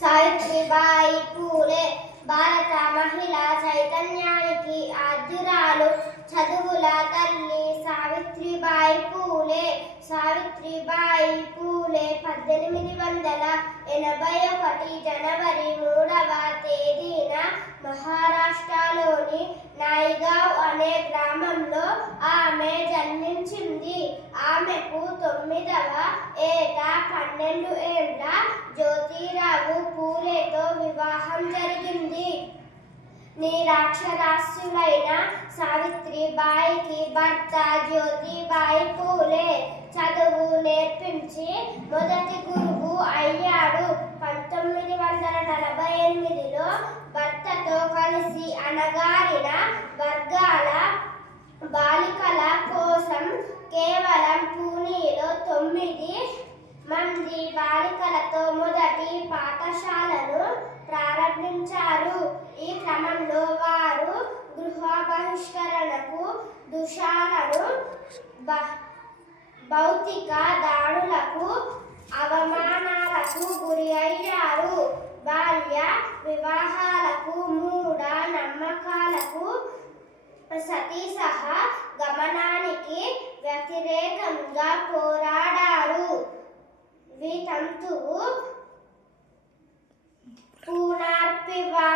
సావిత్రిబాయి పూలే భారత మహిళా చైతన్యానికి ఆద్యురాలు, చదువుల తల్లి సావిత్రిబాయి పూలే. సావిత్రిబాయి పూలే 1881 జనవరి 3వ తేదీన మహారాష్ట్రలోని నాయిగావ్ అనే గ్రామంలో ఆమె జన్మించింది. ఆమెకు 9వ ఏట 12 ఏళ్ల జ్యోతిరావు పూలేతో వివాహం జరిగింది. నిరక్షరాస్యులైన సావిత్రిబాయికి భర్త జ్యోతిబాయి పూలే చదువు నేర్పించి మొదటి గురువు అయ్యాడు. 1948లో భర్తతో కలిసి అణగారిన వర్గాల బాలికల కోసం కేవలం పూణేలో 9 మంది బాలికలతో మొదటి పాఠశాలను ప్రారంభించారు. ఈ క్రమంలో వారు గృహ బహిష్కరణకు, దూషణలకు, భౌతిక దాడులకు, అవమానాలకు గురి అయ్యారు. బాల్య వివాహాలకు, మూఢ నమ్మకాలకు, సతీసహ గమనానికి వ్యతిరేకంగా పోరాడారు. వితంతువు పునర్వివాహ